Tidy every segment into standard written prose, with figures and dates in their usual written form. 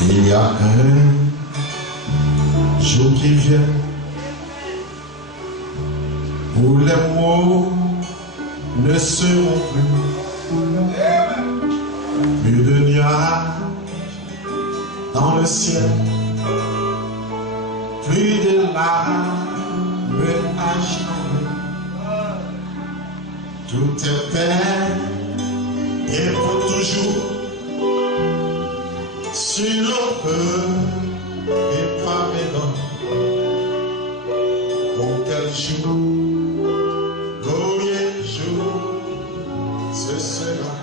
Il y a un jour qui vient où les mots ne seront plus de nuages dans le ciel, plus de larmes à jamais. Tout est paix et pour toujours sur le feu et pas mes dents. Pour quel jour, combien de jours ce sera?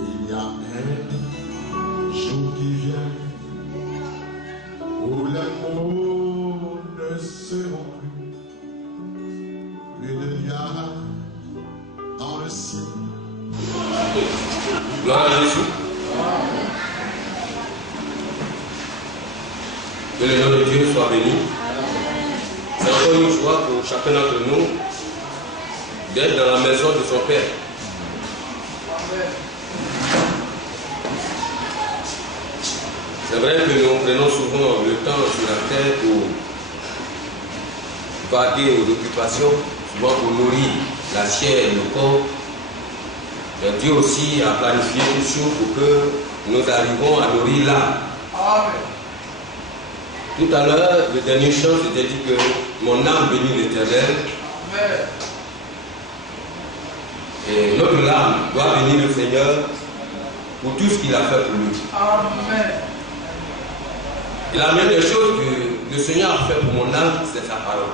Il y a un jour qui vient où les mots ne seront plus de nuages dans le ciel. Gloire à Jésus. Que le nom de Dieu soit béni. C'est encore une joie pour chacun d'entre nous d'être dans la maison de son Père. C'est vrai que nous prenons souvent le temps sur la terre pour vaguer aux occupations, souvent pour nourrir la chair et le corps. Mais Dieu aussi a planifié tout ça pour que nous arrivions à nourrir l'âme. Tout à l'heure, le dernier chant, c'était dit que mon âme bénit l'Éternel. Et notre âme doit bénir le Seigneur pour tout ce qu'il a fait pour lui. Amen. Et la même chose que le Seigneur a fait pour mon âme, c'est sa parole.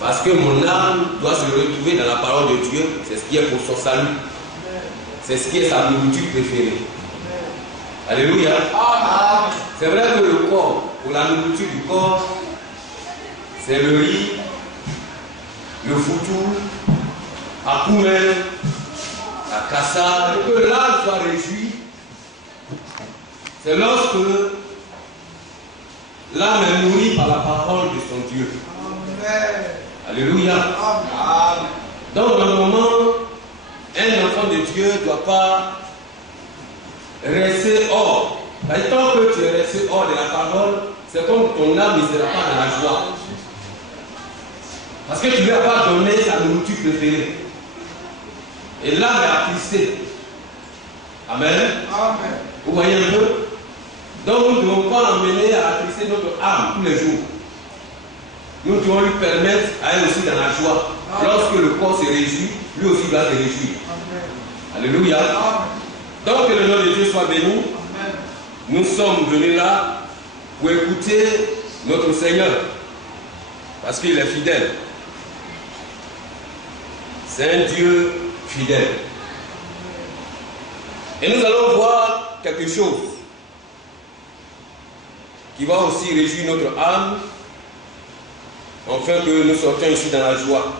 Parce que mon âme doit se retrouver dans la parole de Dieu, c'est ce qui est pour son salut. C'est ce qui est sa nourriture préférée. Alléluia. C'est vrai que le corps, pour la nourriture du corps, c'est le riz, le foutou, la coumelle, la cassade, et que l'âme soit réjouie. C'est lorsque l'âme est nourrie par la parole de son Dieu. Amen. Alléluia. Amen. Donc, dans le moment, un enfant de Dieu ne doit pas rester hors. Tant que tu es resté hors de la parole, c'est comme ton âme ne sera pas dans la joie. Parce que tu ne lui as pas donné sa nourriture préférée. Et l'âme est attristée. Amen. Amen. Vous voyez un peu? Donc, nous ne devons pas amener à attrister notre âme tous les jours. Nous devons lui permettre à elle aussi dans la joie. Lorsque le corps se réjouit, lui aussi va se réjouir. Alléluia. Donc que le nom de Dieu soit béni. Nous sommes venus là pour écouter notre Seigneur. Parce qu'il est fidèle. C'est un Dieu fidèle. Et nous allons voir quelque chose qui va aussi réjouir notre âme, afin que nous sortions ici dans la joie.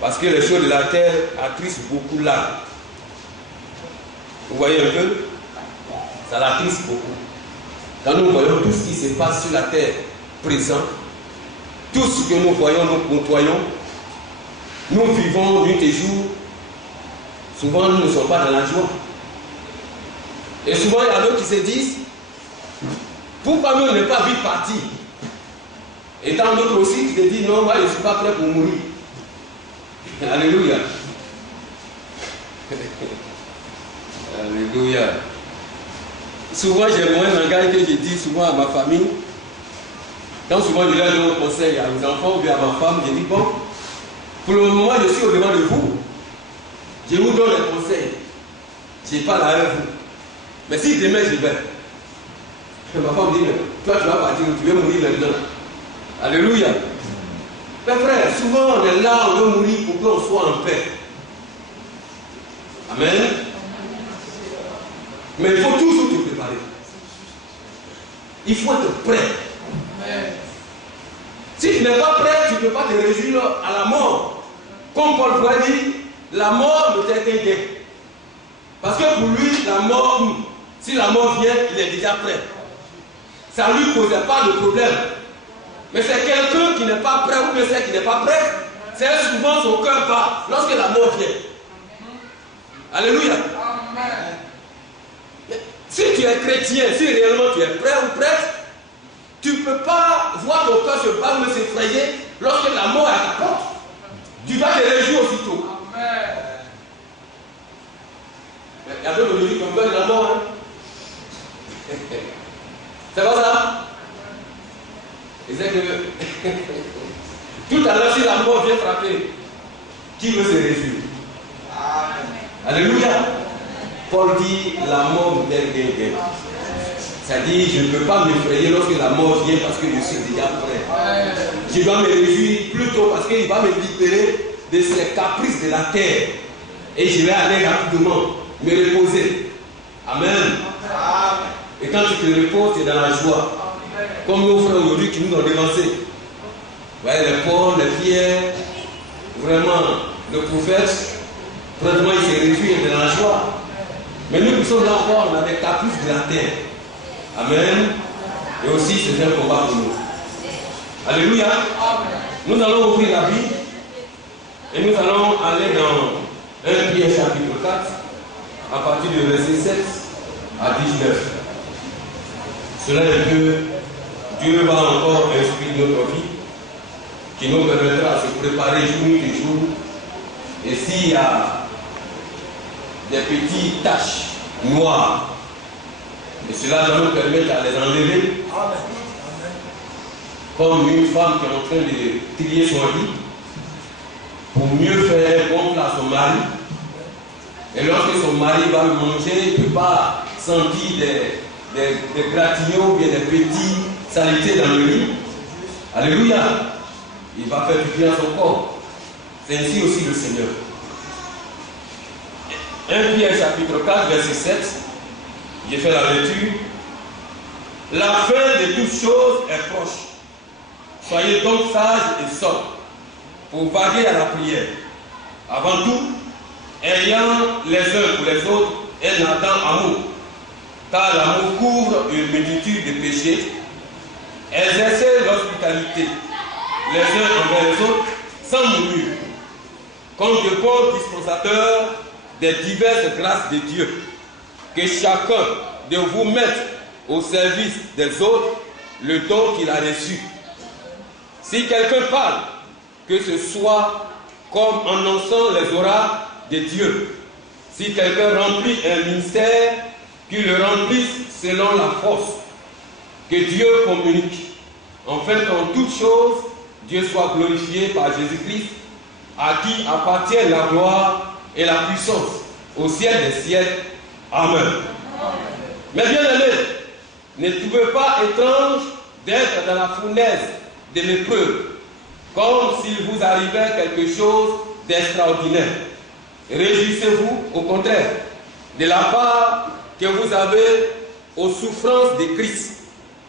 Parce que les choses de la terre attristent beaucoup l'âme. Vous voyez un peu? Ça l'attriste beaucoup. Quand nous voyons tout ce qui se passe sur la terre présent, tout ce que nous voyons, nous côtoyons, nous vivons nuit et jour, souvent nous ne sommes pas dans la joie. Et souvent il y a d'autres qui se disent, pourquoi nous ne pas vite partir? Et tant d'autres aussi qui se disent, non, moi je ne suis pas prêt pour mourir. Alléluia. Alléluia. Souvent j'ai moins un gars que je dis souvent à ma famille, quand souvent je leur donne un conseil à mes enfants ou bien à ma femme, je dis, bon, pour le moment je suis au-devant de vous, je vous donne des conseils, je n'ai pas la avec vous. Mais si demain je vais, ma femme dit, toi tu vas partir, tu veux mourir maintenant. Alléluia. Mais frère, souvent on est là, on veut mourir pour qu'on soit en paix. Amen. Mais il faut toujours te préparer. Il faut être prêt. Amen. Si tu n'es pas prêt, tu ne peux pas te réjouir à la mort. Comme Paul pourrait dire, la mort ne t'est qu'un gain. Parce que pour lui, la mort, si la mort vient, il est déjà prêt. Ça ne lui posait pas de problème. Mais c'est quelqu'un qui n'est pas prêt ou que c'est qui n'est pas prêt, c'est souvent son cœur bat lorsque la mort vient. Alléluia. Amen. Si tu es chrétien, si réellement tu es prêt ou prête, tu ne peux pas voir ton cœur se battre, mais s'effrayer lorsque la mort est à ta porte. Tu vas te réjouir aussitôt. Amen. Il y a d'autres qui ont peur de la mort. Hein? C'est pas ça? Et c'est que tout à l'heure, si la mort vient frapper, qui veut se réjouir? Alléluia. Paul dit la mort d'elle gagne. C'est-à-dire, je ne peux pas m'effrayer lorsque la mort vient parce que je suis déjà prêt. Je dois me réjouir plutôt parce qu'il va me libérer de ces caprices de la terre. Et je vais aller rapidement me reposer. Amen. Et quand tu te reposes, tu es dans la joie. Comme nos frères aujourd'hui qui nous ont devancé. Vous voyez, les Paul, les Pierre, vraiment, le prophète, vraiment, il se réjouit, il est dans la joie. Mais nous qui sommes là encore, on a des caprices de la terre. Amen. Et aussi, c'est un combat pour nous. Alléluia. Nous allons ouvrir la Bible et nous allons aller dans 1 Pierre chapitre 4, à partir du verset 7 à 19. Cela est que Dieu va encore inspirer notre vie, qui nous permettra de se préparer jour et jour. Et s'il y a des petites taches noires, et cela va nous permettre à les enlever. Comme une femme qui est en train de trier son lit pour mieux faire bon à son mari. Et lorsque son mari va le manger, il ne peut pas sentir des gratignons ou bien des petites saletés dans le lit. Alléluia. Il va faire du bien à son corps. C'est ainsi aussi le Seigneur. 1 Pierre chapitre 4, verset 7. J'ai fait la lecture. La fin de toutes choses est proche. Soyez donc sages et sobres pour vaguer à la prière. Avant tout, ayant les uns pour les autres un ardent amour, car l'amour couvre une multitude de péchés. Exercez l'hospitalité les uns envers les autres sans murmure, comme de bons dispensateurs des diverses grâces de Dieu. Que chacun de vous mette au service des autres le don qu'il a reçu. Si quelqu'un parle, que ce soit comme en annonçant les oracles de Dieu. Si quelqu'un remplit un ministère, qu'il le remplisse selon la force que Dieu communique. Enfin, qu'en toutes choses, Dieu soit glorifié par Jésus-Christ, à qui appartient la gloire et la puissance au ciel des siècles. Amen. Mais bien aimés, ne trouvez pas étrange d'être dans la fournaise de l'épreuve, comme s'il vous arrivait quelque chose d'extraordinaire. Réjouissez-vous, au contraire, de la part que vous avez aux souffrances de Christ,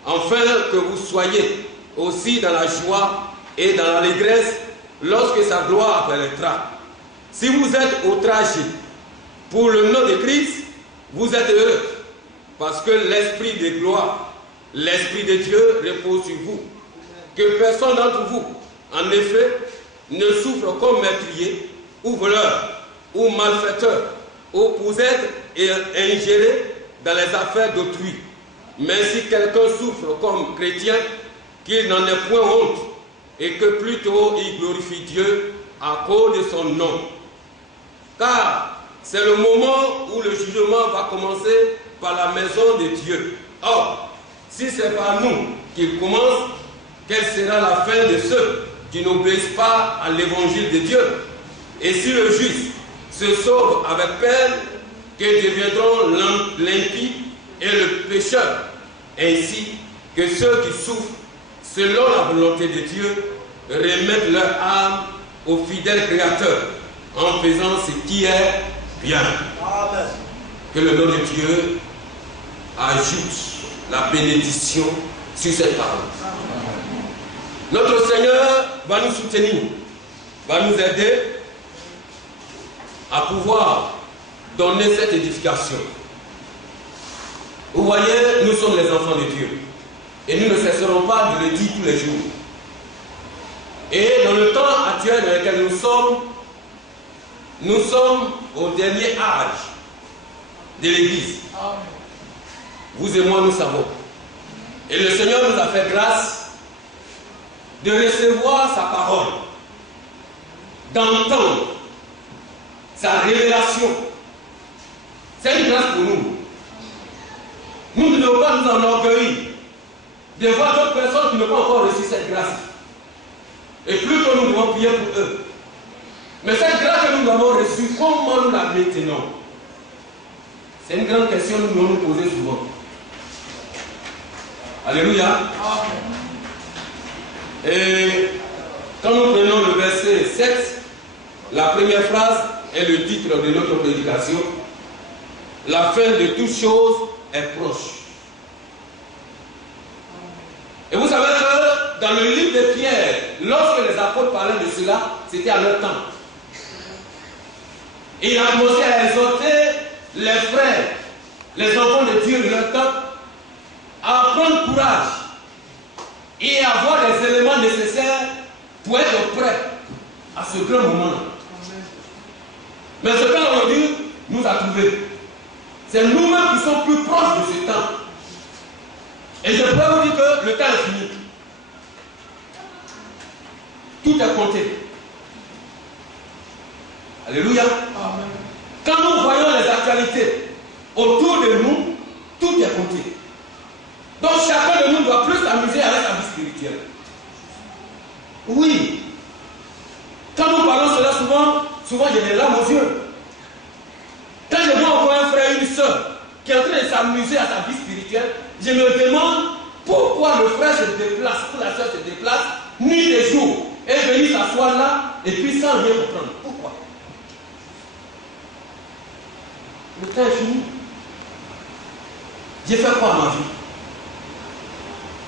afin que vous soyez aussi dans la joie et dans l'allégresse lorsque sa gloire apparaîtra. Si vous êtes outragés pour le nom de Christ, vous êtes heureux, parce que l'Esprit de gloire, l'Esprit de Dieu repose sur vous. Que personne d'entre vous, en effet, ne souffre comme meurtrier, ou voleur, ou malfaiteur, ou pour être ingéré dans les affaires d'autrui. Mais si quelqu'un souffre comme chrétien, qu'il n'en ait point honte, et que plutôt il glorifie Dieu à cause de son nom. Car c'est le moment où le jugement va commencer par la maison de Dieu. Or, si c'est par nous qu'il commence, quelle sera la fin de ceux qui n'obéissent pas à l'évangile de Dieu? Et si le juste se sauve avec peine, que deviendront l'impie et le pécheur, ainsi que ceux qui souffrent selon la volonté de Dieu remettent leur âme au fidèle Créateur en faisant ce qui est bien. Amen. Que le nom de Dieu ajoute la bénédiction sur cette parole. Notre Seigneur va nous soutenir, va nous aider à pouvoir donner cette édification. Vous voyez, nous sommes les enfants de Dieu. Et nous ne cesserons pas de le dire tous les jours. Et dans le temps actuel dans lequel nous sommes, nous sommes au dernier âge de l'Église. Vous et moi, nous savons. Et le Seigneur nous a fait grâce de recevoir sa parole, d'entendre sa révélation. C'est une grâce pour nous. Nous ne devons pas nous enorgueillir de voir d'autres personnes qui n'ont pas encore reçu cette grâce. Et plutôt nous devons prier pour eux. Mais cette grâce que nous avons reçue, comment nous la maintenons? C'est une grande question que nous devons nous poser souvent. Alléluia. Et quand nous prenons le verset 7, la première phrase est le titre de notre prédication. La fin de toutes choses est proche. Et vous savez que dans le livre de Pierre, lorsque les apôtres parlaient de cela, c'était à leur temps. Il a commencé à exhorter les frères, les enfants de Dieu de leur temps, à prendre courage et à avoir les éléments nécessaires pour être prêts à ce grand moment. Mais ce temps aujourd'hui nous a trouvés. C'est nous-mêmes qui sommes plus proches de ce temps. Et je peux vous dire que le temps est fini. Tout est compté. Alléluia. Amen. Quand nous voyons les actualités autour de nous, tout est compté. Donc chacun de nous doit plus s'amuser avec sa vie spirituelle. Oui. Quand nous parlons cela souvent j'ai des larmes aux yeux. Quand je vois encore un frère et une soeur qui est en train de s'amuser à sa vie spirituelle, je me demande pourquoi le frère se déplace, ou la soeur se déplace, nuit et jour, et venir s'asseoir là, et puis sans rien comprendre. Pourquoi? Le temps est fini. J'ai fait quoi à ma vie?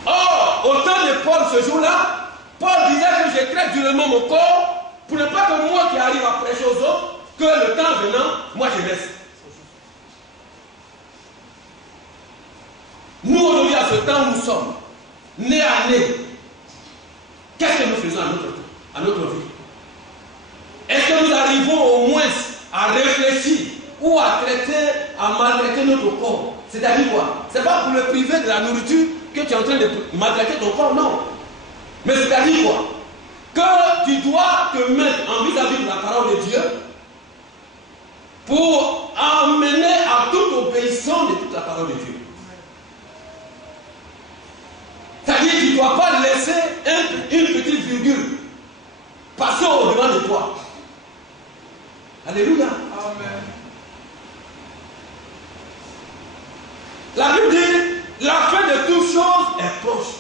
Or, au temps de Paul ce jour-là, Paul disait que j'ai très durement mon corps pour ne pas que moi qui arrive à prêcher aux autres, que le temps venant, moi je laisse. Nous aujourd'hui à ce temps où nous sommes, nés à nez, qu'est-ce que nous faisons à notre vie? Est-ce que nous arrivons au moins à réfléchir ou à maltraiter notre corps? C'est-à-dire quoi? C'est pas pour le priver de la nourriture que tu es en train de maltraiter ton corps, non. Mais c'est-à-dire quoi? Que tu dois te mettre en vis-à-vis de la parole de Dieu pour amener à toute obéissance de toute la parole de Dieu. C'est-à-dire que tu ne dois pas laisser une petite virgule passer au-devant de toi. Alléluia. Amen. La Bible dit, la fin de toutes choses est proche.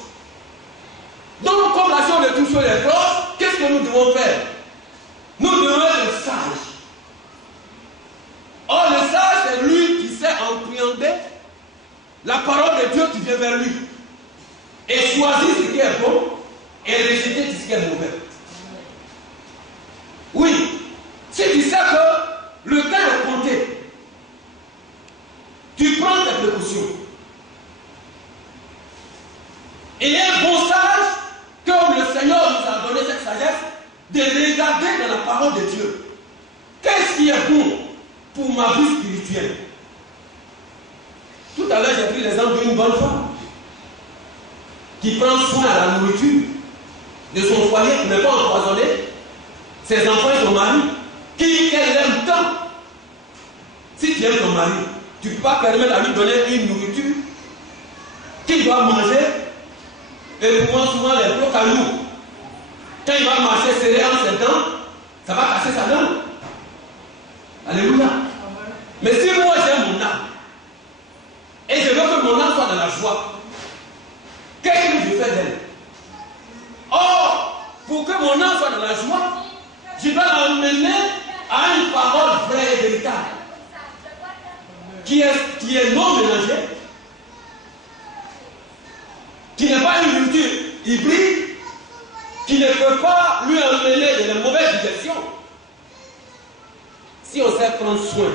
Donc, comme la fin de toutes choses est proche, qu'est-ce que nous devons faire? Nous devons être sages. Or, le sage, c'est lui qui sait appréhender la parole de Dieu qui vient vers lui. Et choisir ce qui est bon et rejeter ce qui est mauvais. Oui, si tu sais que le temps est compté, tu prends tes précautions. Et un bon sage, comme le Seigneur nous a donné cette sagesse, de regarder dans la parole de Dieu. Qu'est-ce qui est bon pour ma vie spirituelle? Tout à l'heure, j'ai pris l'exemple d'une bonne femme qui prend soin à la nourriture de son foyer pour ne pas empoisonner ses enfants et son mari, qu'elle aime tant. Si tu aimes ton mari, tu ne peux pas permettre à lui donner une nourriture qu'il doit manger et pour moi souvent les blocs à nous. Quand il va marcher serré en ses dents, ça va casser sa langue. Alléluia. Mais si moi j'aime mon âme et je veux que mon âme soit dans la joie, qu'est-ce que je fais d'elle? Or, pour que mon âme soit dans la joie, je dois l'emmener à une parole vraie et véritable, qui est non mélangée, qui n'est pas une nourriture hybride, qui ne peut pas lui emmener de la mauvaise digestion. Si on sait prendre soin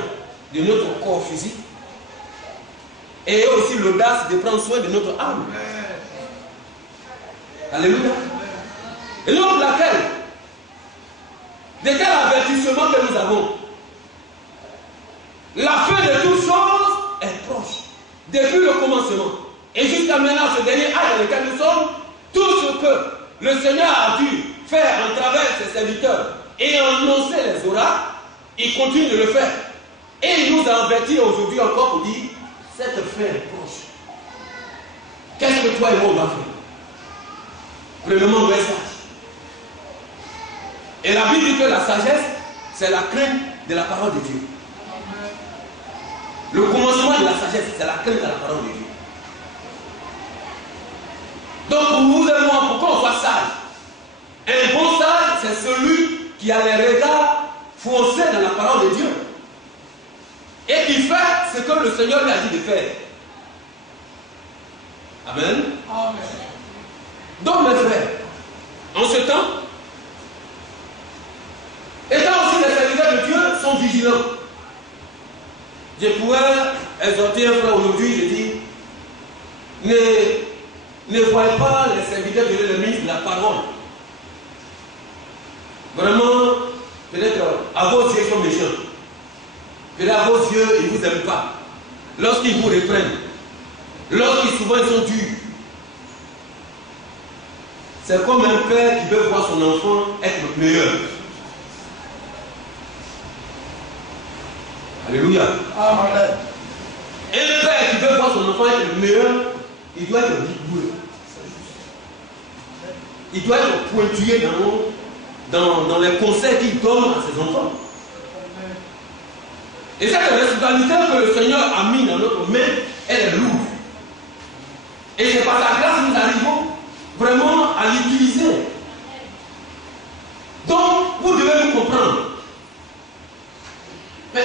de notre corps physique, et aussi l'audace de prendre soin de notre âme. Alléluia. Et donc laquelle? De quel avertissement que nous avons? depuis le commencement et jusqu'à maintenant, ce dernier âge dans lequel nous sommes, tout ce que le Seigneur a dû faire en travers ses serviteurs et annoncer les oracles, il continue de le faire. Et il nous a avertis aujourd'hui encore pour dire, cette fin est proche. Qu'est-ce que toi et moi on va faire? Premièrement, le sage. Et la Bible dit que la sagesse, c'est la crainte de la parole de Dieu. Le commencement de la sagesse, c'est la crainte de la parole de Dieu. Donc pour vous et moi, pour qu'on soit sage, un bon sage, c'est celui qui a les regards foncés dans la parole de Dieu. Et qui fait ce que le Seigneur lui a dit de faire. Amen. Amen. Donc mes frères, en ce temps, étant aussi les serviteurs de Dieu sont vigilants. Je pourrais exhorter un frère aujourd'hui, je dis, ne voyez pas les serviteurs de Dieu, le ministre de la parole. Vraiment, peut-être à vos yeux, ils sont méchants. Peut-être à vos yeux, ils ne vous aiment pas. Lorsqu'ils vous reprennent, lorsqu'ils souvent ils sont durs. C'est comme un père qui veut voir son enfant être meilleur. Alléluia. Amen. Un père qui veut voir son enfant être meilleur, il doit être rigoureux. Il doit être pointillé dans les conseils qu'il donne à ses enfants. Et cette responsabilité que le Seigneur a mis dans notre main, elle est lourde. Et c'est par sa grâce que nous arrivons vraiment à l'utiliser. Donc, vous devez nous comprendre. Mais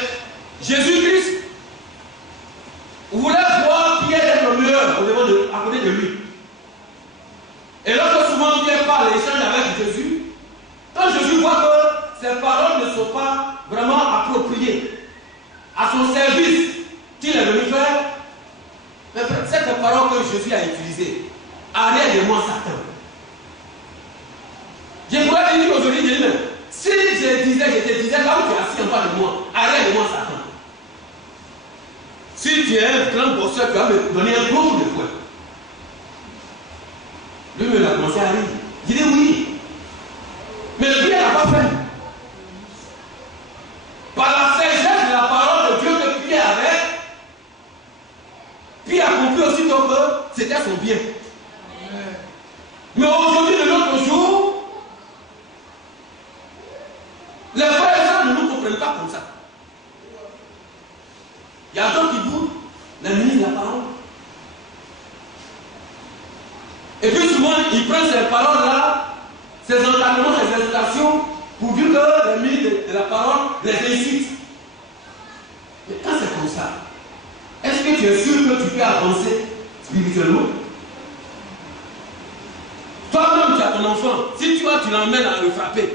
Jésus-Christ voulait voir Pierre être le meilleur à côté de lui. Et lorsque souvent Pierre parle et échange avec Jésus, quand Jésus voit que ses paroles ne sont pas vraiment appropriées à son service qu'il est venu faire, mais cette parole que Jésus a utilisée, arrête de moi Satan. Je pourrais te dire aujourd'hui, si je te disais là où tu es assis en bas de moi, arrête de moi Satan. Si tu es un grand bosseur, tu vas me donner un gros coup de poing. Lui, il a commencé à rire. Je dis oui. Mais le Pierre n'a pas fait. Par la sagesse de la parole de Dieu que Pierre avait, Pierre a compris aussitôt que c'était son bien. Mais aujourd'hui, de notre jour, les frères et sœurs ne nous comprennent pas comme ça. Il y a d'autres qui boudent la ministre de la parole. Et puis souvent, ils prennent ces paroles-là, ces encadrements, ces incitations, pour dire que la ministre de la parole les incite. Mais quand c'est comme ça, est-ce que tu es sûr que tu peux avancer spirituellement? Toi-même, tu as ton enfant. Si tu l'emmènes à le frapper,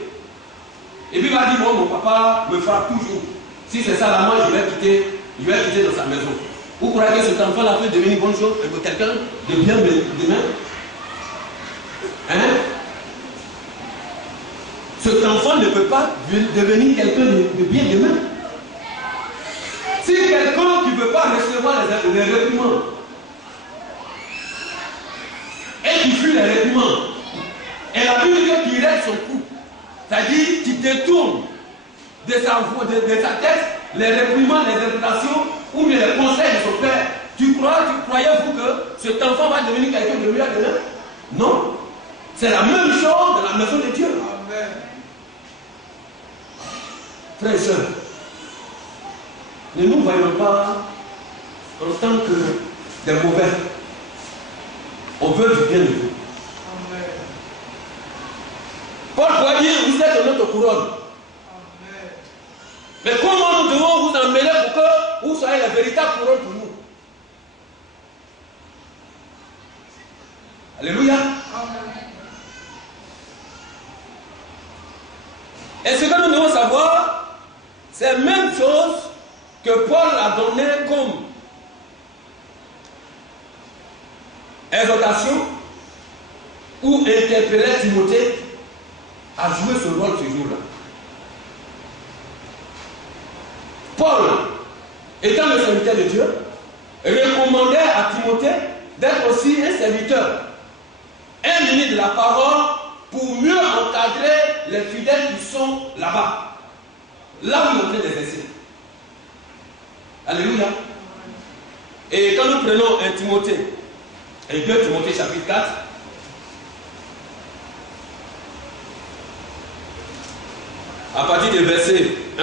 et puis il va dire, bon, mon papa me frappe toujours. Si c'est ça, là, moi, je vais quitter dans sa maison. Vous croyez que cet enfant-là peut devenir bonne chose, quelqu'un de bien demain? Hein? Cet enfant ne peut pas devenir quelqu'un de bien demain. Si quelqu'un qui ne veut pas recevoir les réprimandes et qui fuit les réprimandes, et la Bible dit qu'il règle son coup, c'est-à-dire qu'il détourne de sa tête les réprimandes, les exhortations ou bien les conseils de son père, croyez-vous que cet enfant va devenir quelqu'un de meilleur demain? Non. C'est la même chose dans la maison de Dieu. Amen. Frères et sœurs, ne nous voyons pas en tant que des mauvais. On veut du bien de vous. Amen. Paul doit dire, vous êtes notre couronne. Amen. Mais comment nous devons vous emmener pour que vous soyez la véritable couronne pour nous? Alléluia. Amen. Et ce que nous devons savoir, c'est la même chose que Paul a donné comme exhortation ou interpellait Timothée à jouer ce rôle ce jour-là. Paul, étant le serviteur de Dieu, recommandait à Timothée d'être aussi un serviteur, un ministre de la parole pour mieux encadrer les fidèles qui sont là-bas, là où ils sont en train d'exercer. Alléluia. Et quand nous prenons un Timothée, et 2 Timothée chapitre 4, à partir du verset 1,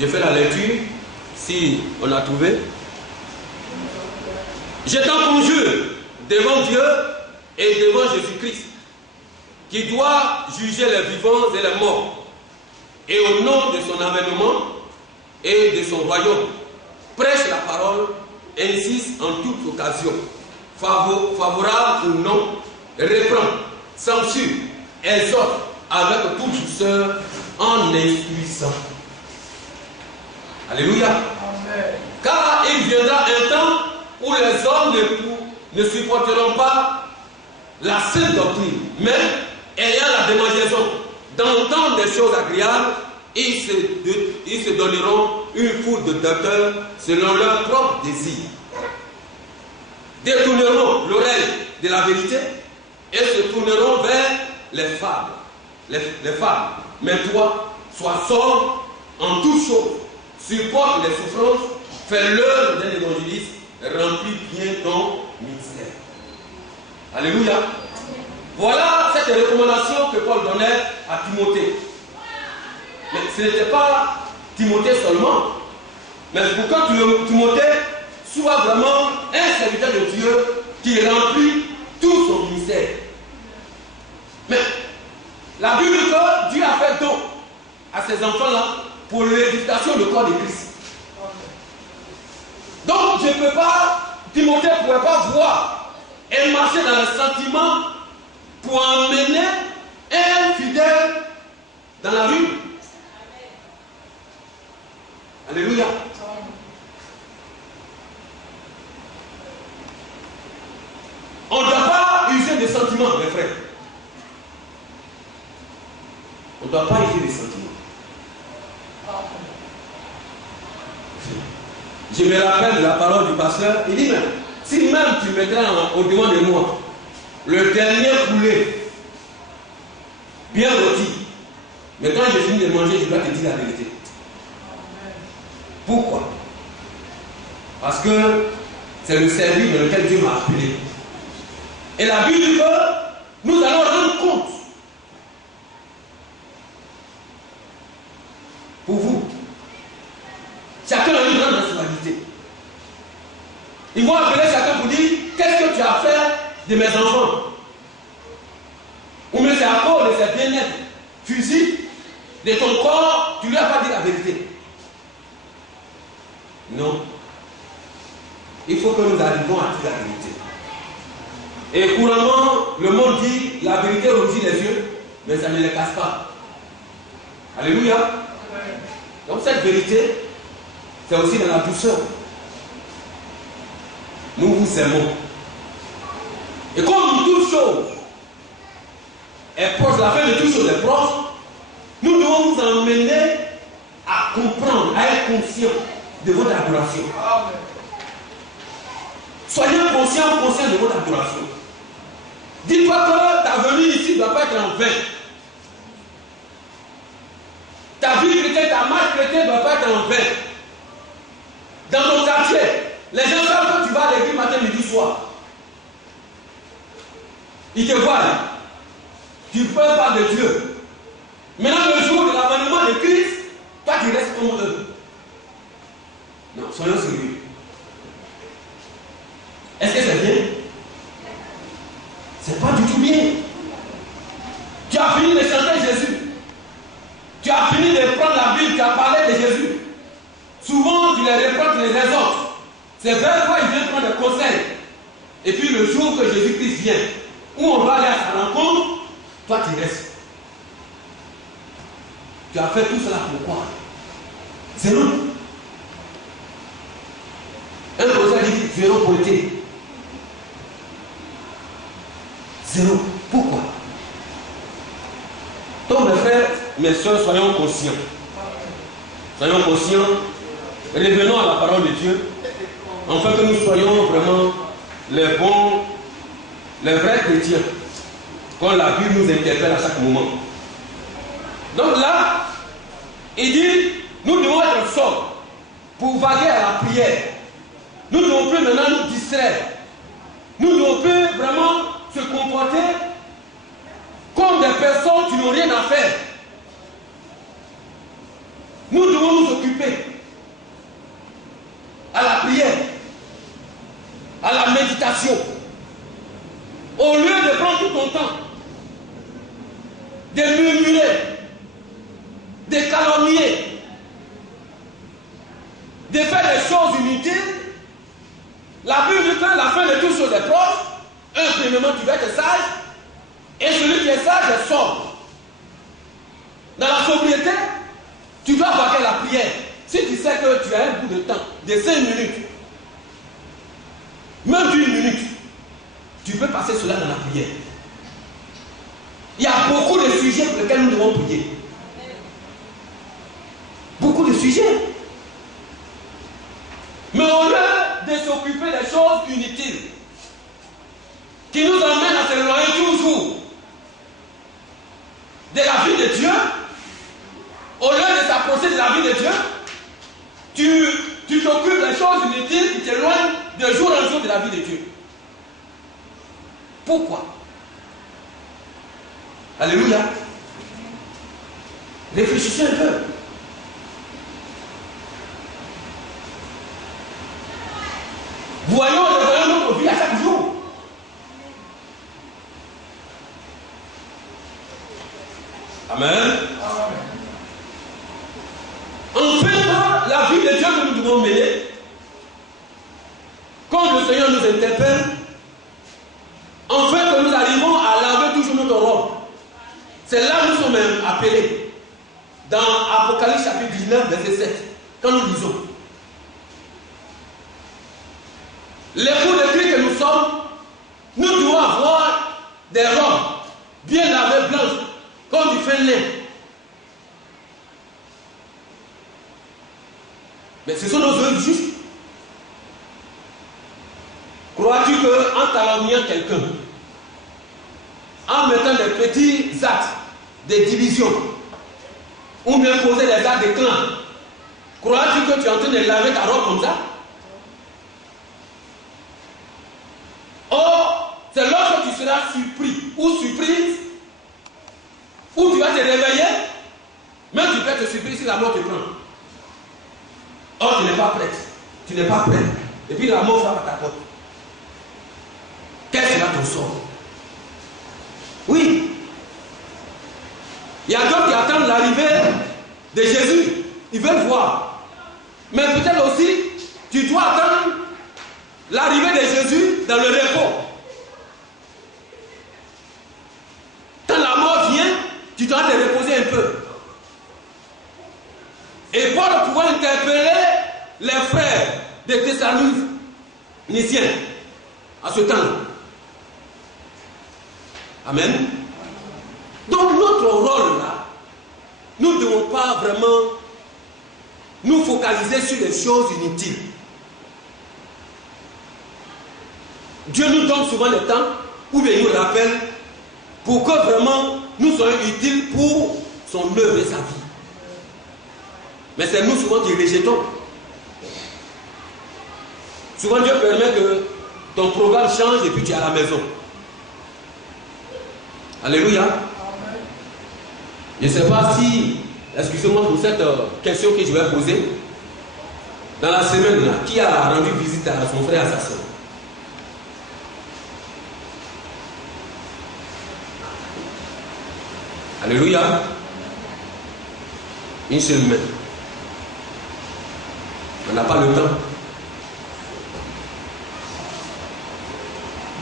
je fais la lecture, si on a trouvé. Je t'en conjure devant Dieu et devant Jésus-Christ, qui doit juger les vivants et les morts, et au nom de son avènement et de son royaume, prêche la parole, insiste en toute occasion, favorable ou non, reprend, censure, exhorte avec toute douceur en instruisant. Alléluia. Amen. Car il viendra un temps où les hommes ne supporteront pas la sainte doctrine, mais ayant la démangeaison d'entendre des choses agréables, ils se donneront une foule de docteurs selon leur propre désir. Détourneront l'oreille de la vérité et se tourneront vers les fables. Les fables. Mais toi, sois sobre en toutes choses, supporte les souffrances, fais l'œuvre d'un évangéliste, remplis bien ton ministère. Alléluia. Voilà cette recommandation que Paul donnait à Timothée. Mais ce n'était pas Timothée seulement, mais pour que Timothée soit vraiment un serviteur de Dieu qui remplit tout son ministère. Mais la Bible dit que Dieu a fait don à ces enfants-là pour l'édification du corps de Christ. Donc je ne peux pas, Timothée ne pouvait pas voir et marcher dans le sentiment pour emmener un fidèle dans la rue. Alléluia. On ne doit pas user des sentiments, mes frères. On ne doit pas user des sentiments. Je me rappelle de la parole du pasteur. Il dit même, si même tu mettrais au-devant de moi le dernier poulet bien rôti, mais quand j'ai fini de manger, je dois te dire la vérité. Pourquoi? Parce que c'est le service dans lequel Dieu m'a appelé. Et la Bible dit que nous allons rendre compte pour vous. Chacun a une grande responsabilité. Ils vont appeler chacun pour dire qu'est-ce que tu as fait de mes enfants. Ou bien c'est à cause de ces bien-être physique de ton corps, tu ne lui as pas dit la vérité. Non. Il faut que nous arrivions à dire la vérité. Et couramment, le monde dit la vérité rougit les yeux, mais ça ne les casse pas. Alléluia. Donc cette vérité, c'est aussi dans la douceur. Nous vous aimons. Et comme toute chose est proche, la fin de toute chose est proche, nous devons vous emmener à comprendre, à être conscients de votre adoration. Amen. Soyez conscients de votre adoration. Dis-toi que ta venue ici ne doit pas être en vain. Ta vie chrétienne, ta marche chrétienne ne doit pas être en vain. Dans ton quartier, les gens savent que tu vas à l'église matin, midi, soir. Ils te voient là. Tu peux parler de Dieu. Maintenant, le jour de l'avènement de Christ, toi tu restes comme eux. Non, soyons sérieux. Est-ce que c'est bien? C'est pas du tout bien. Tu as fini de chanter Jésus. Tu as fini de prendre la Bible, tu as parlé de Jésus. Souvent, tu les reprends, tu les exhortes. C'est vers toi, ils viennent prendre des conseils. Et puis, le jour que Jésus-Christ vient, où on va aller à sa rencontre, toi, tu restes. Tu as fait tout cela pourquoi? Zéro. Un conseil dit zéro beauté. Zéro. Pourquoi? Donc, mes frères, mes soeurs, soyons conscients. Soyons conscients. Revenons à la parole de Dieu. afin que nous soyons vraiment les bons, les vrais chrétiens, quand la Bible nous interpelle à chaque moment. Donc là, il dit, nous devons être sobres pour vaguer à la prière. Nous ne devons plus maintenant nous distraire. Nous ne devons plus vraiment se comporter comme des personnes qui n'ont rien à faire. Nous devons nous occuper à la prière, à la méditation. Au lieu de prendre tout ton temps, de murmurer, de calomnier, de faire des choses inutiles, la Bible dit que la fin de toutes choses est proche. Premièrement, tu vas être sage, et celui qui est sage est sobre. Dans la sobriété, tu dois vaquer la prière. Si tu sais que tu as un bout de temps, de 5 minutes, même d'1 minute, tu peux passer cela dans la prière. Il y a beaucoup de sujets pour lesquels nous devons prier. Beaucoup de sujets. Mais au lieu de s'occuper des choses inutiles, qui nous emmènent à s'éloigner toujours de la vie de Dieu, au lieu de s'approcher de la vie de Dieu, tu t'occupes des choses inutiles qui t'éloignent de jour en jour de la vie de Dieu. Pourquoi? Alléluia. Réfléchissez un peu. Voyons notre vie à chaque jour. Amen. Enfin, la vie de Dieu que nous devons mener, quand le Seigneur nous interpelle, enfin que nous arrivons à laver toujours notre robe. C'est là que nous sommes appelés. Dans Apocalypse chapitre 19, verset 7, quand nous lisons. L'époux de Christ que nous sommes, nous devons avoir des robes bien lavées, blanches, comme du fin lin. Mais ce sont nos œuvres justes. Crois-tu qu'en calomniant quelqu'un, en mettant des petits actes de division, ou bien poser des actes de clan, crois-tu que tu es en train de laver ta robe comme ça? Or, c'est lorsque tu seras surpris ou surprise, ou tu vas te réveiller, même tu peux être surpris si la mort te prend. Or, tu n'es pas prête. Tu n'es pas prêt. Et puis la mort frappe à ta porte. Quel sera ton sort? Oui. Il y a d'autres qui attendent l'arrivée de Jésus. Ils veulent voir. Mais peut-être aussi, tu dois attendre l'arrivée de Jésus dans le repos. Quand la mort vient, tu dois te reposer un peu. Et pour pouvoir interpeller les frères de Thessaloniciens à ce temps-là. Amen. Donc notre rôle là, nous ne devons pas vraiment nous focaliser sur les choses inutiles. Dieu nous donne souvent le temps, ou bien il nous rappelle, pour que vraiment nous soyons utiles pour son œuvre et sa vie. Mais c'est nous souvent qui rejetons. Souvent Dieu permet que ton programme change et puis tu es à la maison. Alléluia. Je ne sais pas si, excusez-moi pour cette question que je vais poser. Dans la semaine là, qui a rendu visite à son frère et à sa soeur? Alléluia. Une seule main. On n'a pas le temps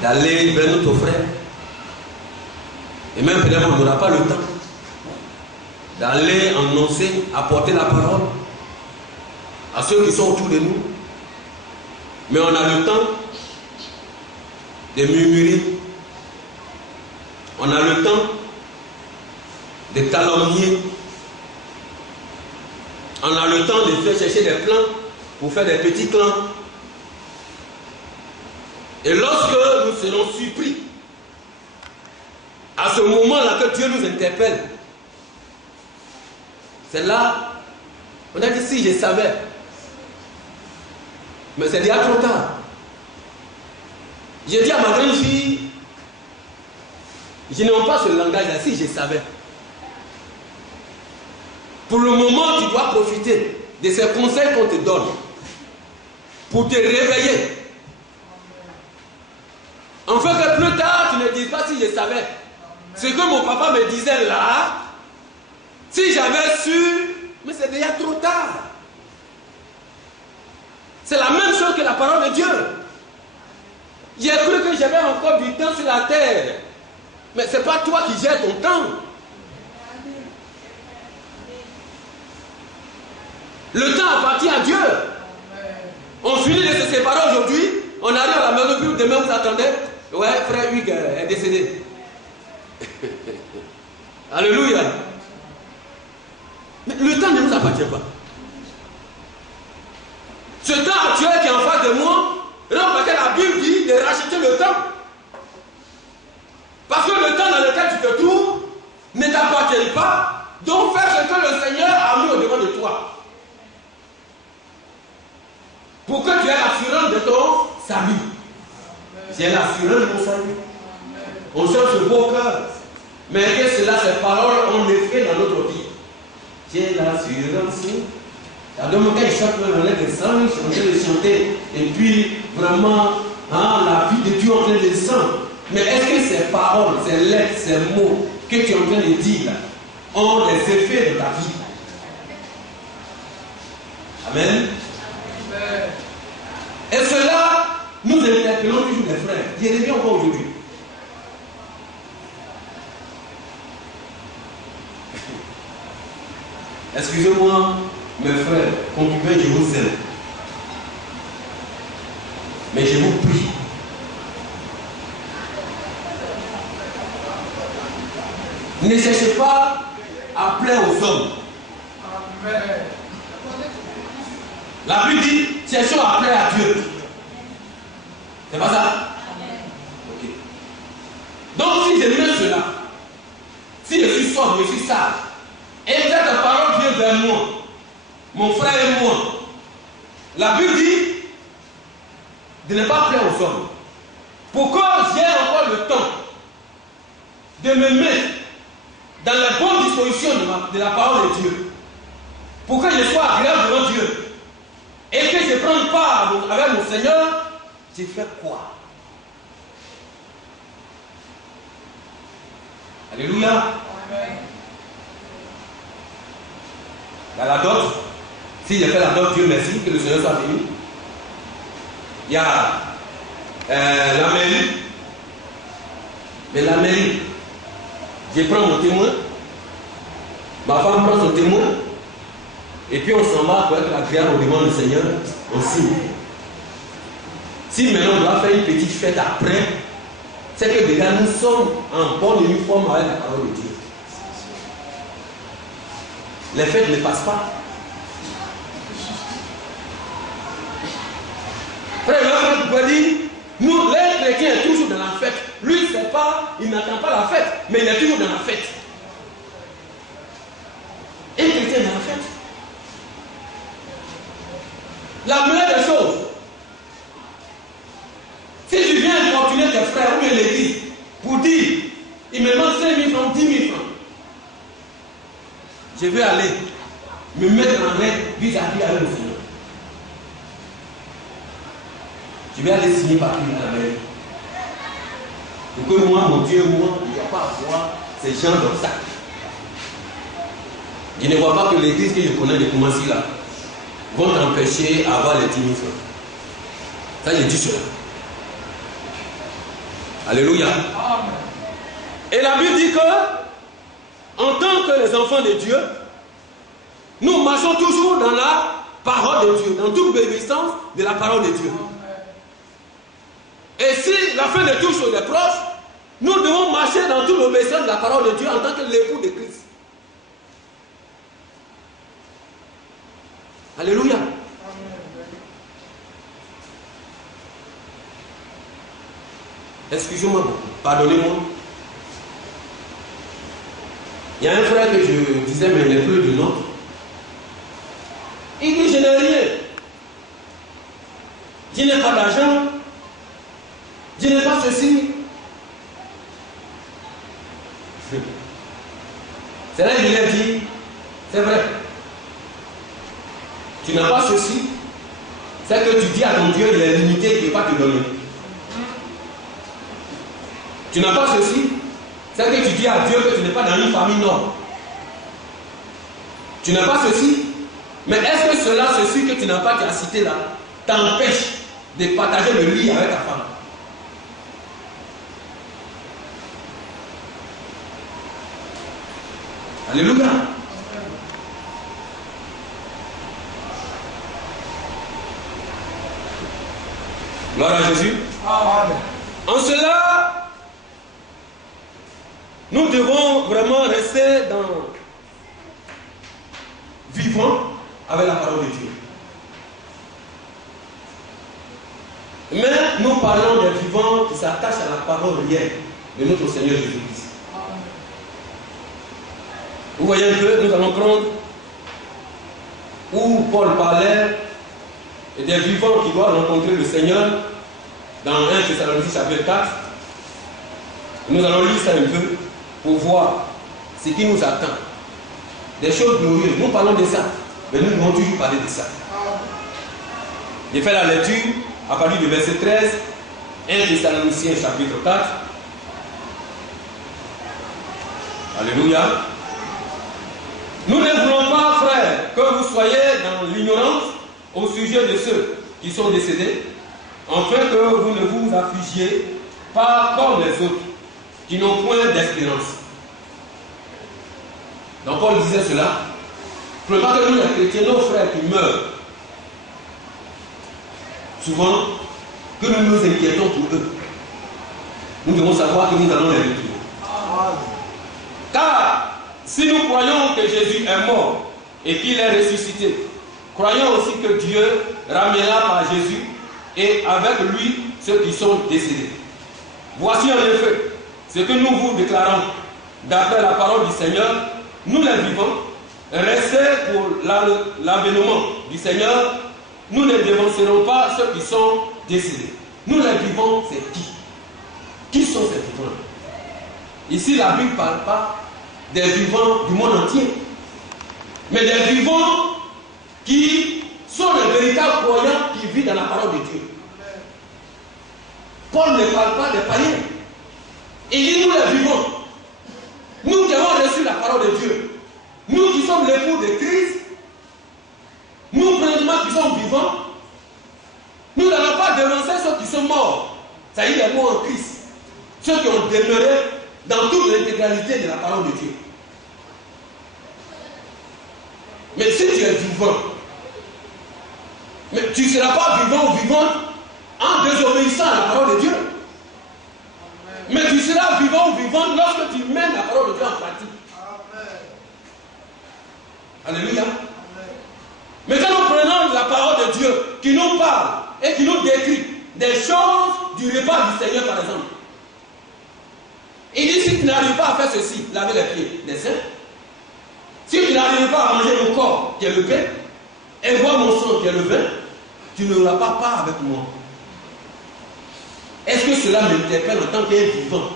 d'aller vers notre frère. Et même peut-être on n'aura pas le temps d'aller annoncer, apporter la parole à ceux qui sont autour de nous. Mais on a le temps de murmurer. On a le temps de calomnier. On a le temps de faire chercher des plans pour faire des petits clans. Et lorsque nous serons surpris, à ce moment-là que Dieu nous interpelle, c'est là, on a dit si je savais. Mais c'est déjà trop tard. J'ai dit à ma grande fille, je n'aime pas ce langage-là, si je savais. Pour le moment, tu dois profiter de ces conseils qu'on te donne pour te réveiller. En fait que plus tard, tu ne dises pas si je savais. Ce que mon papa me disait là, si j'avais su, mais c'est déjà trop tard. C'est la même chose que la parole de Dieu. J'ai cru que j'avais encore du temps sur la terre. Mais ce n'est pas toi qui gères ton temps. Le temps appartient à Dieu. On finit de se séparer aujourd'hui. On arrive à la maison, puis demain vous attendez. Ouais, frère Hugues est décédé. Alléluia. Mais le temps ne nous appartient pas. Ce temps actuel qui est en face de moi, parce que la Bible dit de racheter le temps. Parce que le temps dans lequel tu te trouves ne t'appartient pas. Donc fais ce que le Seigneur a mis au-devant de toi. Pour que tu aies l'assurance de ton salut. J'ai l'assurance de mon salut. On cherche le beau cœur. Mais que cela, ces paroles ont effet dans notre vie. J'ai l'assurance. La demande qu'il chante dans les descendre, je suis en train de chanter. Et puis, vraiment, la vie de Dieu est en train de descendre. Mais est-ce que ces paroles, ces lettres, ces mots que tu es en train de dire ont des effets de ta vie? Amen. Et cela, nous interpellons toujours les frères. Je reviens encore aujourd'hui. Excusez-moi, mes frères, concubins, je vous aime. Mais je vous prie. Ne cherchez pas à plaire aux hommes. Amen. La Bible dit, cherchons à plaire à Dieu. C'est pas ça? Ok. Donc si je mets cela, si je suis sobre, je suis sage, et que ta parole vient vers moi, mon frère et moi, la Bible dit de ne pas plaire aux hommes. Pour que j'ai encore le temps de me mettre dans la bonne disposition de la parole de Dieu, pour que je sois agréable devant Dieu, et que je prenne part avec mon Seigneur, j'ai fait quoi? Alléluia. Amen. Il y a la dot. Si j'ai fait la dot, Dieu merci, que le Seigneur soit béni. Il y a la mairie. Mais la mairie, je prends mon témoin, ma femme prend son témoin, et puis on s'en va pour être agréable au devant du Seigneur, on signe. Si maintenant on doit faire une petite fête après, c'est que déjà nous sommes en bonne uniforme avec la parole de Dieu. Les fêtes ne passent pas. Frère, l'homme peut dire, nous, les chrétiens, sont toujours dans la fête. Lui, c'est pas, il n'attend pas la fête, mais il est toujours dans la fête. Et chrétien dans la fête. La meilleure des choses, si tu viens continuer tes frères ou bien l'église pour dire, il me manque 5 000 francs, 10 000 francs, je vais aller me mettre en règle vis-à-vis avec le Seigneur. Je vais aller signer par qui à la mairie. Pour que moi, mon Dieu, moi, il ne doit pas avoir ces gens d'obstacles. Je ne vois pas que l'église que je connais de Koumassi là vont t'empêcher d'avoir les 10 000 francs. Ça, j'ai dit cela. Alléluia. Amen. Et la Bible dit que, en tant que les enfants de Dieu, nous marchons toujours dans la parole de Dieu, dans toute l'obéissance de la parole de Dieu. Et si la fin de toute chose est proche, nous devons marcher dans toute l'obéissance de la parole de Dieu en tant que l'époux de Christ. Alléluia. Excusez-moi beaucoup, pardonnez-moi. Il y a un frère que je disais, mais il n'est plus du nôtre. Il dit, je n'ai rien. Je n'ai pas d'argent. Je n'ai pas ceci. C'est là qu'il a dit, c'est vrai. Tu n'as pas ceci. C'est que tu dis à ton Dieu, il est limité, il ne peut pas te donner. Tu n'as pas ceci. C'est que tu dis à Dieu que tu n'es pas dans une famille noble. Tu n'as pas ceci. Mais est-ce que cela, ceci que tu n'as pas, tu as cité là, t'empêche de partager le lit avec ta femme? Alléluia. Gloire à Jésus. Amen. En cela, nous devons vraiment rester vivant avec la parole de Dieu. Mais nous parlons des vivants qui s'attachent à la parole réelle de notre Seigneur Jésus-Christ. Vous voyez un peu, nous allons prendre où Paul parlait des vivants qui doivent rencontrer le Seigneur dans 1 Thessaloniciens chapitre 4. Nous allons lire ça un peu pour voir ce qui nous attend. Des choses glorieuses. Nous parlons de ça, mais nous devons toujours parler de ça. J'ai fait la lecture à partir du verset 13, 1 Thessaloniciens chapitre 4. Alléluia. Nous ne voulons pas, frères, que vous soyez dans l'ignorance au sujet de ceux qui sont décédés, afin que vous ne vous affligiez pas comme les autres, qui n'ont point d'espérance. Donc Paul disait cela. Pour pas que nous, les chrétiens, nos frères qui meurent, souvent, que nous nous inquiétons pour eux. Nous devons savoir que nous allons les retrouver. Car si nous croyons que Jésus est mort et qu'il est ressuscité, croyons aussi que Dieu ramènera par Jésus et avec lui ceux qui sont décédés. Voici en effet ce que nous vous déclarons d'après la parole du Seigneur. Nous les vivants, restés pour l'avènement du Seigneur, nous ne dévancerons pas ceux qui sont décédés. Nous les vivants, c'est qui? Qui sont ces vivants? Ici, la Bible ne parle pas des vivants du monde entier, mais des vivants qui sont les véritables croyants qui vivent dans la parole de Dieu. Paul ne parle pas des païens. Il dit nous les vivants. Nous qui avons reçu la parole de Dieu. Nous qui sommes l'époux de Christ. Nous présentement qui sommes vivants. Nous n'allons pas dénoncer ceux qui sont morts. Ça y est, les morts en Christ. Ceux qui ont demeuré dans toute l'intégralité de la parole de Dieu. Mais si tu es vivant, mais tu ne seras pas vivant ou vivante en désobéissant à la parole de Dieu. Mais tu seras vivant ou vivante lorsque tu mènes la parole de Dieu en pratique. Alléluia. Mais quand nous prenons la parole de Dieu qui nous parle et qui nous décrit des choses du repas du Seigneur par exemple. Il dit si tu n'arrives pas à faire ceci, laver les pieds des saints. Si tu n'arrives pas à manger mon corps qui est le pain et boire mon sang qui est le vin, tu n'auras pas part avec moi. Est-ce que cela m'interpelle en tant qu'un vivant?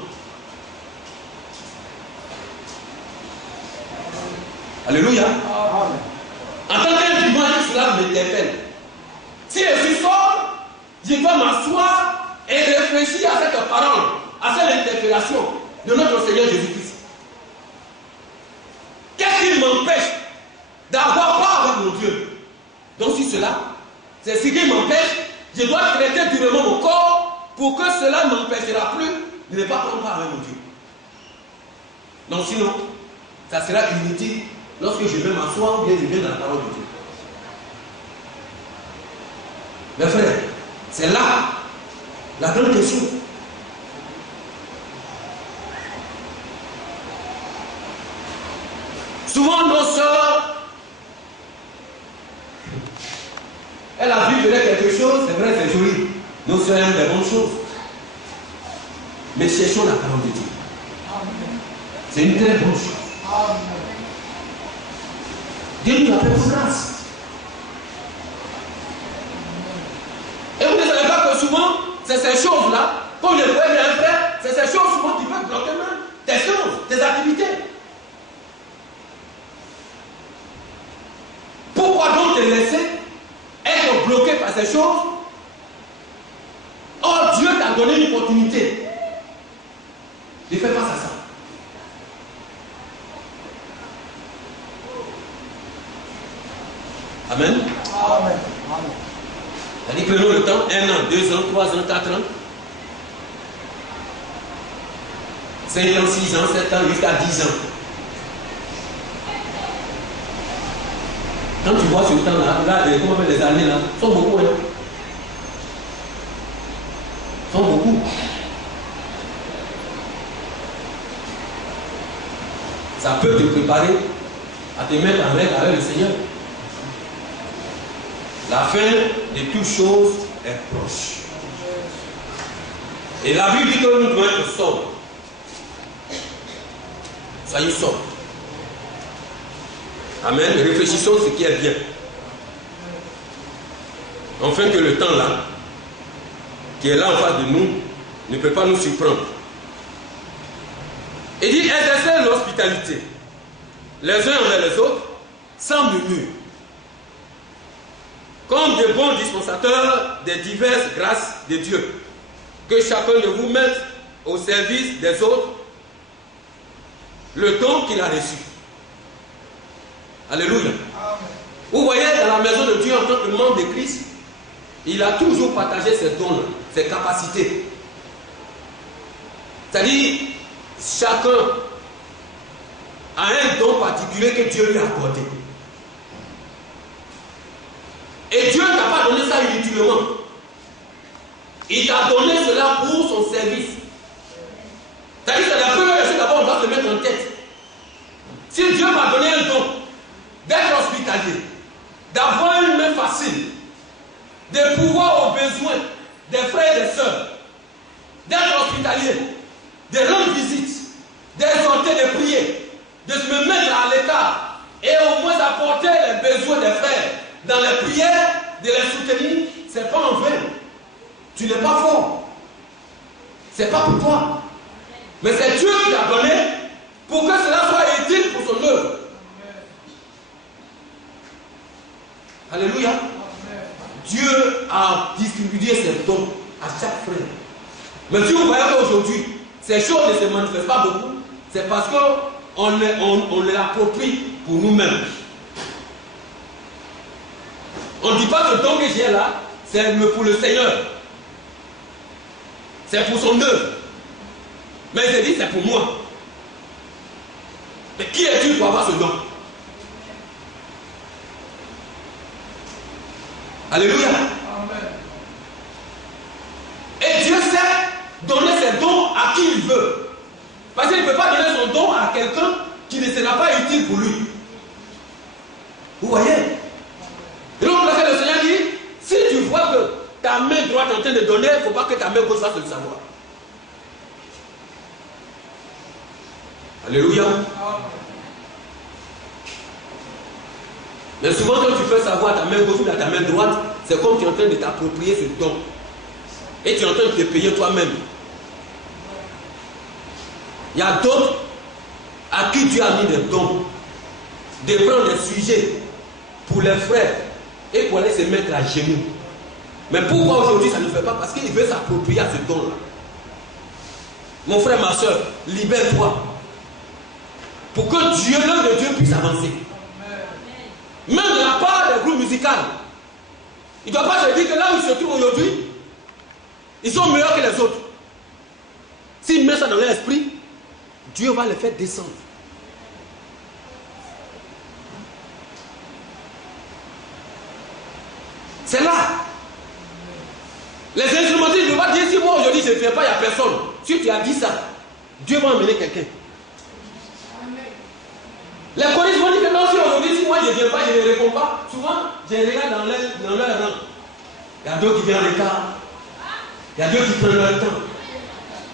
Alléluia. En tant qu'un vivant, cela m'interpelle. Si je suis fort, je dois m'asseoir et réfléchir à cette parole, à cette interpellation de notre Seigneur Jésus-Christ. Qu'est-ce qui m'empêche d'avoir part avec mon Dieu? Donc si cela, c'est ce qui m'empêche, je dois traiter durement mon corps pour que cela ne m'empêchera plus de ne pas prendre part avec mon Dieu. Donc sinon, ça sera inutile lorsque je vais m'asseoir ou bien je viens dans la parole de Dieu. Mes frères, c'est là la grande question. Souvent nos sœurs, elles a vu peut-être quelque chose, c'est vrai, c'est joli. Nos sœurs aiment des bonnes choses. Mais cherchons la parole de Dieu. C'est une très bonne chose. Dieu nous appelle pour grâce. Et vous ne savez pas que souvent, c'est ces choses-là, comme je le vois bien faire, c'est ces choses souvent qui peuvent bloquer même tes choses, tes activités. Pourquoi donc te laisser être bloqué par ces choses? Or, Dieu t'a donné une opportunité de faire face à ça. Amen. Amen. C'est-à-dire, prenons le temps, 1 an, 2 ans, 3 ans, 4 ans, 5 ans, 6 ans, 7 ans, jusqu'à 10 ans. Quand tu vois ce temps-là, là, comment on appelle les années là, sont beaucoup, hein. Sont beaucoup. Ça peut te préparer à te mettre en règle avec le Seigneur. La fin de toutes choses est proche. Et la Bible dit que nous devons être sobres. Soyez sobres. Amen. Réfléchissons ce qui est bien. Enfin que le temps là, qui est là en face de nous, ne peut pas nous surprendre. Il dit exercer l'hospitalité, les uns envers les autres, sans murmure, comme de bons dispensateurs des diverses grâces de Dieu, que chacun de vous mette au service des autres le don qu'il a reçu. Alléluia. Vous voyez, dans la maison de Dieu, en tant que membre de Christ, il a toujours partagé ses dons, ses capacités. C'est-à-dire, chacun a un don particulier que Dieu lui a accordé. Et Dieu ne t'a pas donné ça inutilement. Il t'a donné cela pour son service. C'est-à-dire que c'est la première chose d'abord on doit se mettre en tête. Si Dieu m'a donné un don d'être hospitalier, d'avoir une main facile, de pouvoir aux besoins des frères et des sœurs, d'être hospitalier, de rendre visite, d'exhorter, de prier, de se me mettre à l'écart et au moins apporter les besoins des frères dans les prières, de les soutenir, c'est pas en vain. Tu n'es pas fort. C'est pas pour toi. Mais c'est Dieu qui t'a donné pour que cela soit utile pour son œuvre. Alléluia. Dieu a distribué ses dons à chaque frère. Mais si vous voyez qu'aujourd'hui, ces choses ne se manifestent pas beaucoup, c'est parce qu'on les approprie pour nous-mêmes. On ne dit pas que le don que j'ai là, c'est pour le Seigneur. C'est pour son œuvre. Mais il se dit, c'est pour moi. Mais qui es-tu pour avoir ce don? Alléluia. Amen. Et Dieu sait donner ses dons à qui il veut. Parce qu'il ne peut pas donner son don à quelqu'un qui ne sera pas utile pour lui. Vous voyez? Et donc, là, le Seigneur dit, si tu vois que ta main droite est en train de donner, il ne faut pas que ta main gauche fasse le savoir. Alléluia. Mais souvent, quand tu fais savoir ta main gauche ou ta main droite, c'est comme tu es en train de t'approprier ce don. Et tu es en train de te payer toi-même. Il y a d'autres à qui Dieu a mis des dons, de prendre des sujets pour les frères et pour aller se mettre à genoux. Mais pourquoi aujourd'hui ça ne fait pas? Parce qu'il veut s'approprier à ce don-là. Mon frère, ma soeur, libère-toi. Pour que Dieu, l'œuvre de Dieu puisse avancer. Même de la part des groupes musicaux. Il ne doit pas se dire que là où ils se trouvent aujourd'hui, ils sont meilleurs que les autres. S'ils mettent ça dans leur esprit, Dieu va les faire descendre. C'est là. Les instrumentistes ne vont pas dire si moi aujourd'hui je ne viens pas, il n'y a personne. Si tu as dit ça, Dieu va emmener quelqu'un. Les choristes vont dire que non, si aujourd'hui, si moi je ne viens pas, je ne réponds pas. Souvent, je regarde dans leur rang. Il y a d'autres qui viennent en retard. Il y a d'autres qui prennent leur temps.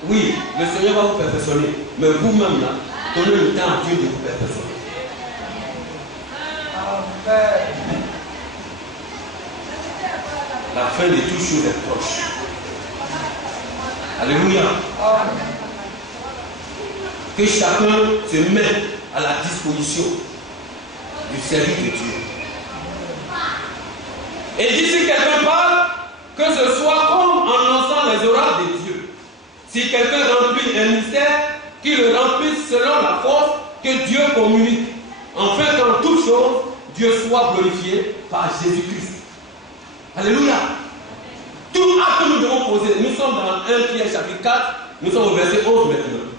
Oui, le Seigneur va vous perfectionner. Mais vous-même, là, donnez le temps à Dieu de vous perfectionner. Amen. La fin de toutes choses est proche. Alléluia. Que chacun se mette à la disposition du service de Dieu. Et d'ici quelqu'un parle, que ce soit comme en lançant les oracles de Dieu. Si quelqu'un remplit un mystère, qu'il le remplisse selon la force que Dieu communique. Afin qu'en toute chose, Dieu soit glorifié par Jésus-Christ. Alléluia. Tout acte que nous devons poser, nous sommes dans 1 Pierre chapitre 4, nous sommes au verset 11 maintenant.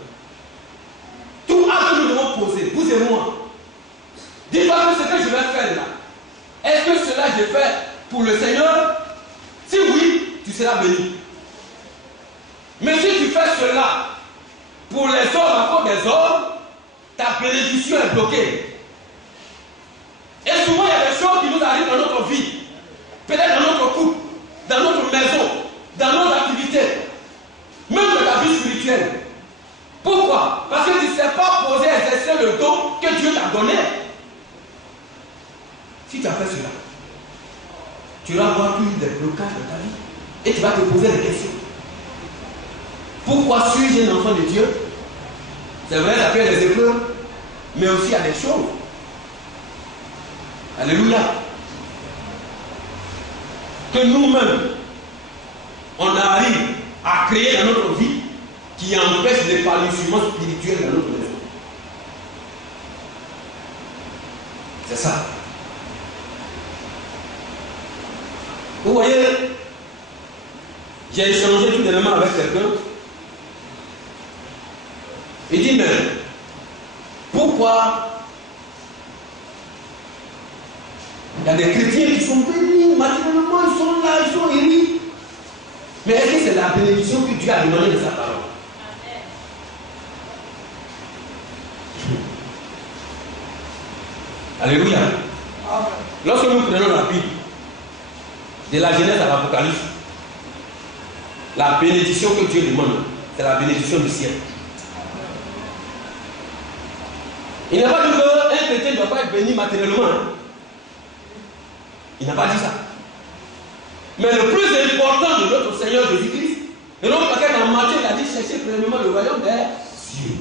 Tout acte que nous devons poser, vous et moi. Dis-toi que ce que je vais faire là, est-ce que cela je fais pour le Seigneur? Si oui, tu seras béni. Mais si tu fais cela pour les hommes à cause des hommes, ta bénédiction est bloquée. Et souvent il y a des choses qui nous arrivent dans notre vie, peut-être dans notre couple, dans notre maison, dans nos activités, même dans la vie spirituelle. Pourquoi? Parce que tu ne sais pas poser et exercer le don que Dieu t'a donné. Si tu as fait cela, tu vas avoir toujours des blocages dans ta vie et tu vas te poser des questions. Pourquoi suis-je un enfant de Dieu? C'est vrai, ça fait des épreuves, mais aussi il y a des choses. Alléluia. Que nous-mêmes, on arrive à créer dans notre vie qui empêche l'épanouissement spirituel dans notre maison. C'est ça. Vous voyez, j'ai échangé tout dernièrement avec quelqu'un. Il dit, mais pourquoi il y a des chrétiens qui sont bénis, matériellement, ils sont là, ils sont unis. Mais est-ce que c'est la bénédiction que Dieu a demandé de sa parole? Alléluia. Lorsque nous prenons la Bible, de la Genèse à l'Apocalypse, la bénédiction que Dieu demande, c'est la bénédiction du ciel. Il n'a pas dit qu'un chrétien ne doit pas être béni matériellement. Hein. Il n'a pas dit ça. Mais le plus important de notre Seigneur Jésus-Christ, et donc dans Matthieu, il a dit cherchez premièrement le royaume des cieux.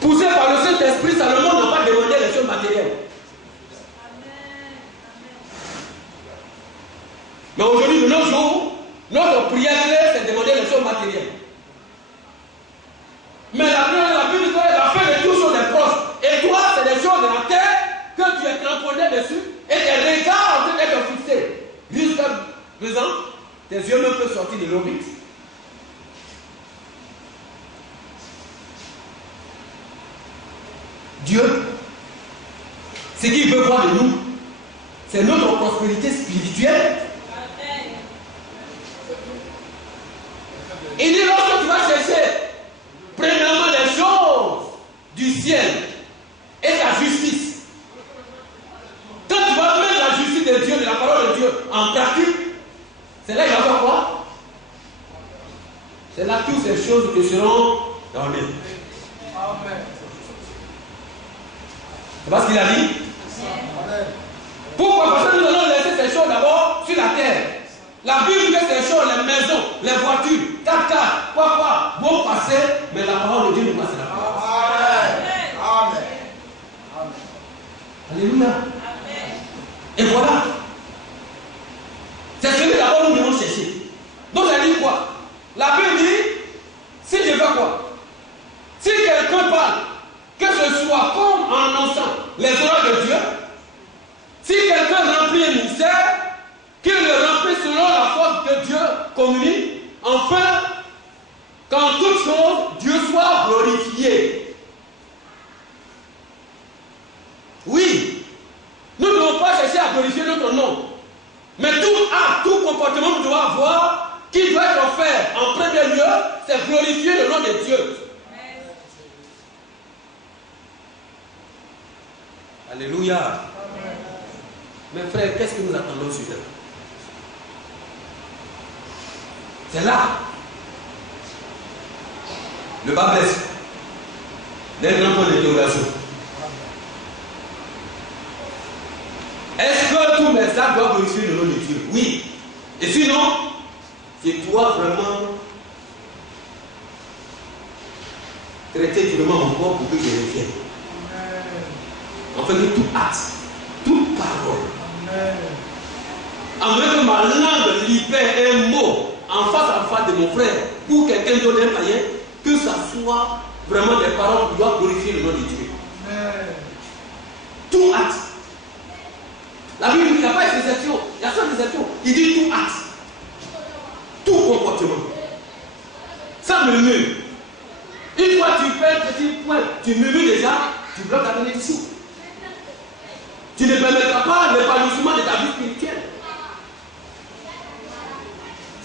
Poussé par le Saint-Esprit, Salomon n'a pas demandé les choses matérielles. Mais aujourd'hui, de nos jours, notre prière, c'est demander les choses matérielles. Mais la Bible dit que la fin de toutes choses est proche. Et toi, c'est des choses de la terre que tu es cramponné dessus et tes regards en train d'être fixés. Jusqu'à présent, tes yeux ne peuvent sortir de l'orbite. Dieu, ce qu'il veut voir de nous, c'est notre prospérité spirituelle. Il dit lorsque tu vas chercher premièrement les choses du ciel et la justice. Quand tu vas mettre la justice de Dieu, de la parole de Dieu en pratique, c'est là qu'il va faire quoi? C'est là que toutes ces choses te seront données. Amen. C'est pas ce qu'il a dit? Pourquoi? Parce que nous allons laisser ces choses d'abord sur la terre. La Bible dit que ces choses, les maisons, les voitures, quoi, vont passer, mais la parole de Dieu ne passera pas. Amen. Amen. Alléluia. Et voilà. C'est ce que d'abord nous devons chercher. Donc ça dit quoi? La Bible dit, si je fais quoi? Si quelqu'un parle, que ce soit comme en annonçant les oracles de Dieu, si quelqu'un remplit un ministère, qu'il le remplisse selon la force que Dieu communique, enfin, qu'en toute chose, Dieu soit glorifié. Oui, nous ne devons pas chercher à glorifier notre nom, mais tout acte, tout comportement que nous devons avoir, qui doit être offert en premier lieu, c'est glorifier le nom de Dieu. Alléluia. Mes frères, qu'est-ce que nous attendons sur eux? C'est là. Le bas blesse. D'un grand point d'interrogation. Est-ce que tous mes actes doivent glorifier le nom de Dieu? Oui. Et sinon, c'est toi vraiment traiter durement mon corps pour que je revienne. En fait, que tout acte, toute parole, en même que ma langue libère un mot en face à face de mon frère ou quelqu'un d'autre, un païen, que ça soit vraiment des paroles qui doivent glorifier le nom de Dieu. Tout acte. La Bible dit qu'il n'y a pas d'exception, il y a seule exception. Il dit tout acte, tout comportement. Ça murmure. Une fois tu fais un petit point, tu murmures déjà, tu bloques la bénédiction. Tu ne permettras pas l'épanouissement de ta vie spirituelle.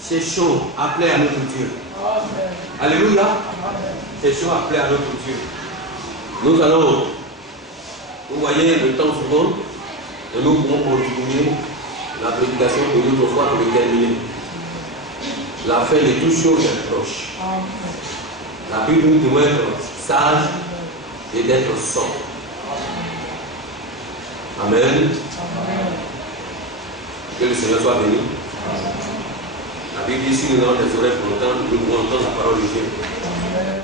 Cherchons à plaire à notre Dieu. Amen. Alléluia. Cherchons à plaire à notre Dieu. Nous allons, vous voyez, le temps souvent, et nous pouvons continuer la prédication de l'autre fois pour le terminer. La fin de toutes choses est proche. La Bible nous doit être sage et d'être sobre. Amen. Que le Seigneur soit béni. La Bible dit si nous avons des oreilles pour entendre, nous pouvons entendre la parole de Dieu.